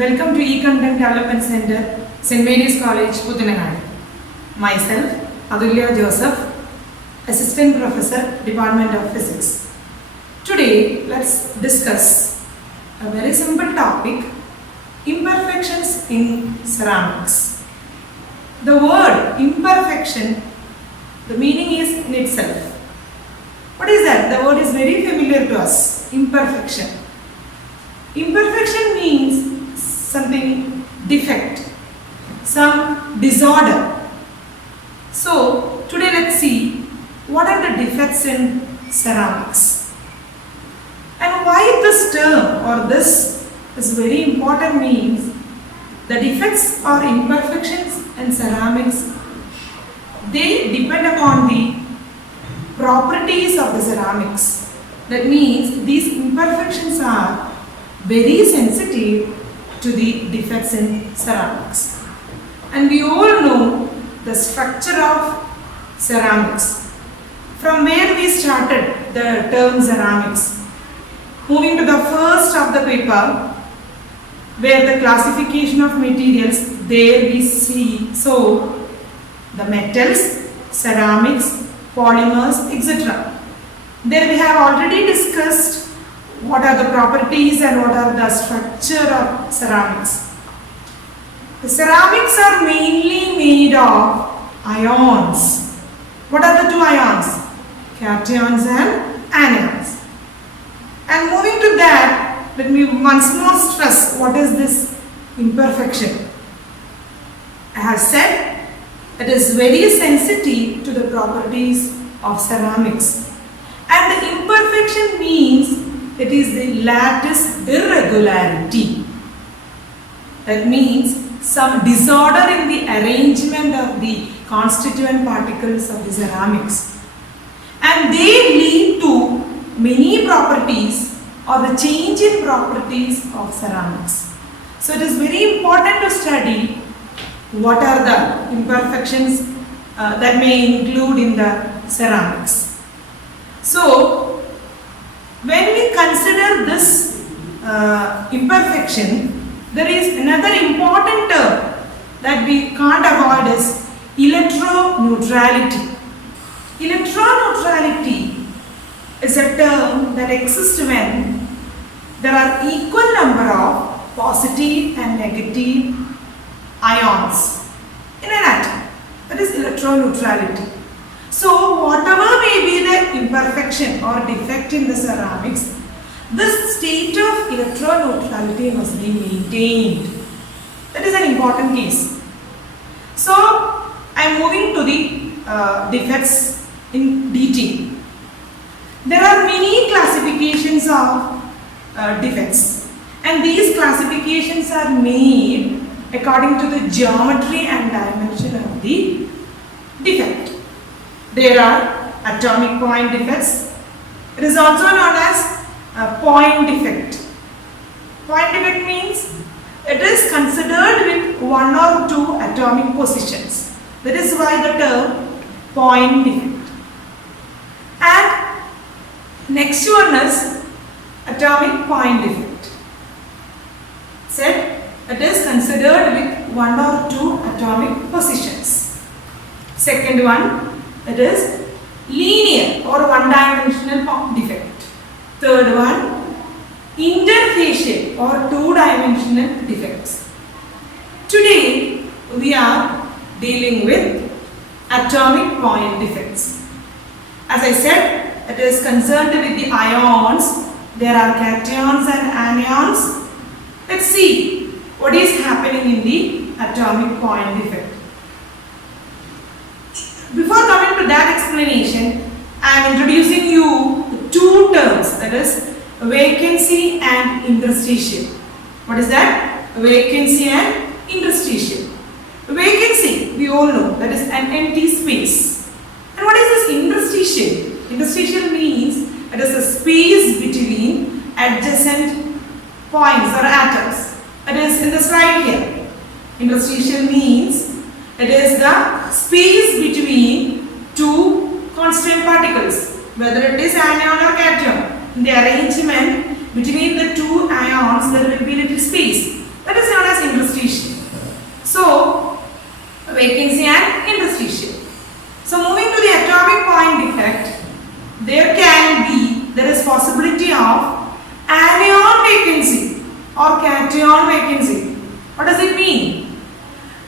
Welcome to E-Content Development Center, St. Mary's College, Puthanangadi. Myself, Adulya Joseph, Assistant Professor, Department of Physics. Today, let's discuss a very simple topic, imperfections in ceramics. The word imperfection, the meaning is in itself. What is that? The word is very familiar to us, imperfection. Imperfection means something defect, some disorder. So today let's see what are the defects in ceramics and why this term or this is very important. Means the defects or imperfections in ceramics, they depend upon the properties of the ceramics. That means these imperfections are very sensitive to the defects in ceramics. And we all know the structure of ceramics. From where we started the term ceramics, moving to the first of the paper, where the classification of materials, there we see so the metals, ceramics, polymers, etc. There we have already discussed what are the properties and what are the structure of ceramics. The ceramics are mainly made of ions. What are the two ions? Cations and anions. And moving to that, let me once more stress what is this imperfection. I have said it is very sensitive to the properties of ceramics. And the imperfection means it is the lattice irregularity. That means some disorder in the arrangement of the constituent particles of the ceramics. And they lead to many properties or the change in properties of ceramics. So it is very important to study what are the imperfections that may include in the ceramics. So when we consider this imperfection, there is another important term that we can't avoid is electroneutrality. Electroneutrality is a term that exists when there are equal number of positive and negative ions in an atom. That is electroneutrality. So whatever may be the imperfection or defect in the ceramics, this state of electroneutrality must be maintained. That is an important case. So I am moving to the defects in detail. There are many classifications of defects, and these classifications are made according to the geometry and dimension of the defect. There are atomic point defects. It is also known as point defect. Point defect means it is considered with one or two atomic positions. That is why the term point defect. And next one is atomic point defect. Said it is considered with one or two atomic positions. Second one, it is linear or one-dimensional defect. Third one, interfacial or two-dimensional defects. Today, we are dealing with atomic point defects. As I said, it is concerned with the ions. There are cations and anions. Let's see what is happening in the atomic point defect. Before coming to that explanation, I am introducing you two terms, that is vacancy and interstitial. What is that? Vacancy and interstitial. Vacancy, we all know, that is an empty space. And what is this interstitial? Interstitial means it is a space between adjacent points or atoms. It is in the slide here. Interstitial means it is the space between two constant particles, whether it is anion or cation. In the arrangement between the two ions, there will be little space. That is known as interstitial. So, vacancy and interstitial. So, moving to the atomic point defect, there is possibility of anion vacancy or cation vacancy. What does it mean?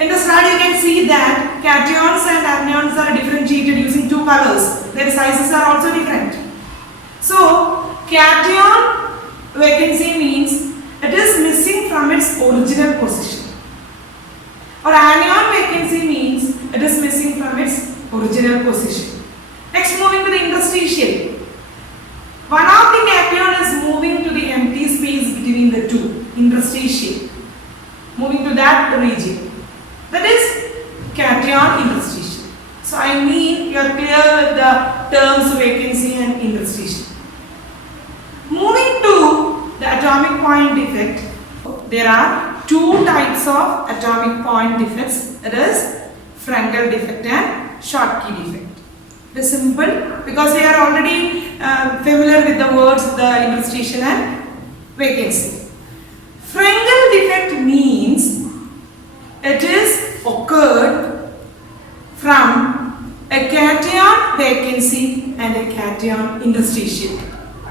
In the slide you can see that cations and anions are differentiated using two colors. Their sizes are also different. So, cation vacancy means it is missing from its original position. Or anion vacancy means it is missing from its original position. Next, moving to the interstitial. One of the cation is moving to the empty space between the two, interstitial. Moving to that region. That is cation interstitial. So I mean you are clear with the terms vacancy and interstitial. Moving to the atomic point defect, there are two types of atomic point defects. That is Frankel defect and Schottky defect. It is simple because we are already familiar with the words the interstitial and vacancy. Frankel defect means it is occurred from a cation vacancy and a cation interstitial.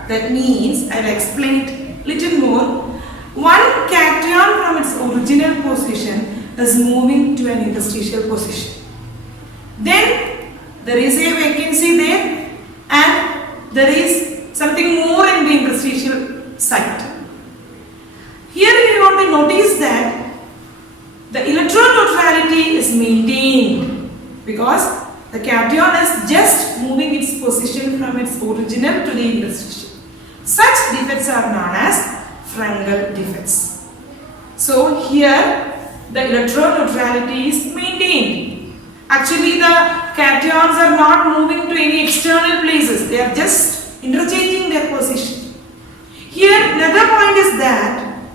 That means, I will explain it little more. One cation from its original position is moving to an interstitial position. Then there is a vacancy there and there is something more in the interstitial site. Here we want to notice that the electron neutrality is maintained because the cation is just moving its position from its original to the interstitial. Such defects are known as Frankel defects. So here the electron neutrality is maintained. Actually the cations are not moving to any external places. They are just interchanging their position. Here another point is that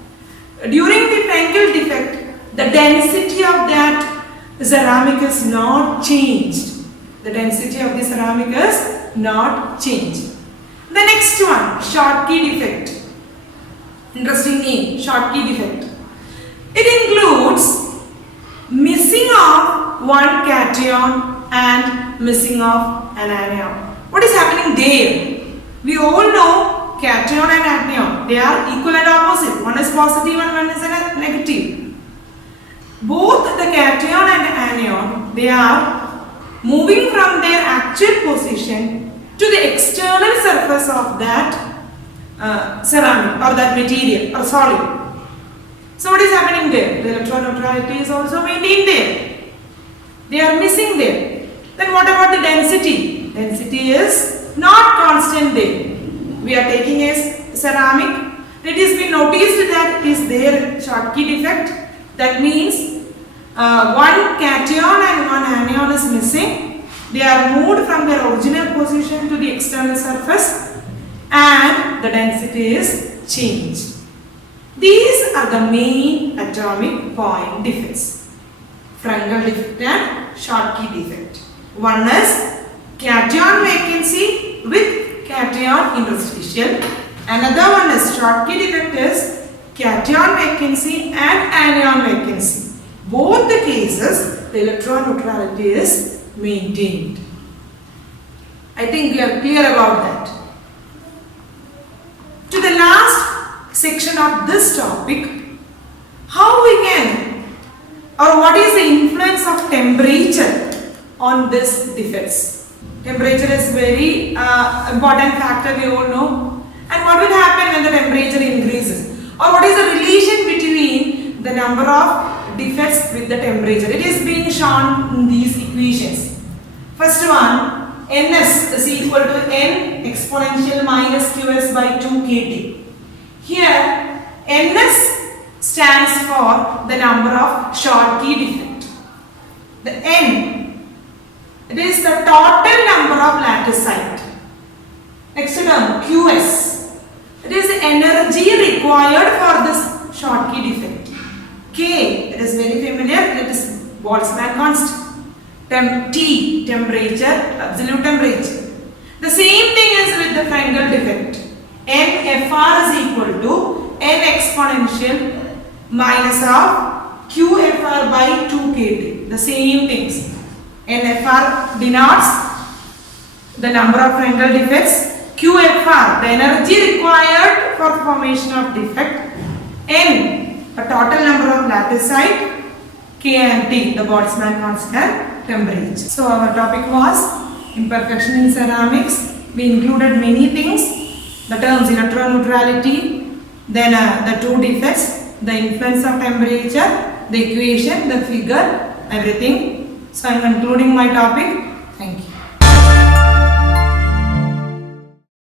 during the Frankel defect, the density of that ceramic is not changed. The density of the ceramic is not changed. The next one, Schottky defect. Interesting name, Schottky defect. It includes missing of one cation and missing of an anion. What is happening there? We all know cation and anion. They are equal and opposite. One is positive and one is negative. Both the cation and anion, they are moving from their actual position to the external surface of that ceramic or that material or solid. So what is happening there? The electron neutrality is also maintained there. They are missing there. Then what about the density? Density is not constant there. We are taking a ceramic. It is been noticed that it is there Schottky defect. That means one cation and one anion is missing. They are moved from their original position to the external surface and the density is changed. These are the main atomic point defects. Frankel defect and Schottky defect. One is cation vacancy with cation interstitial. Another one is Schottky defect is cation vacancy and anion vacancy. Both the cases, the electron neutrality is maintained. I think we are clear about that. To the last section of this topic, how we can or what is the influence of temperature on this defects. Temperature is very important factor, we all know. And what will happen when the temperature increases? Or what is the relation between the number of defects with the temperature? It is being shown in these equations. First one, Ns is equal to N exponential minus Qs by 2 kT. Here, Ns stands for the number of Schottky defect. The N, it is the total number of lattice site. Next term, Qs, it is the energy required for this Schottky defect. K, it is very familiar, it is Boltzmann constant. T, temperature, absolute temperature. The same thing is with the Frankel defect. N Fr is equal to N exponential minus of QFR by 2 kT. The same things. NFR denotes the number of frontal defects. QFR, the energy required for the formation of defect. N, the total number of lattice site. K and T, the Boltzmann constant temperature. So our topic was imperfection in ceramics. We included many things. The terms electroneutrality, then the two defects, the influence of temperature, the equation, the figure, everything. So I am concluding my topic.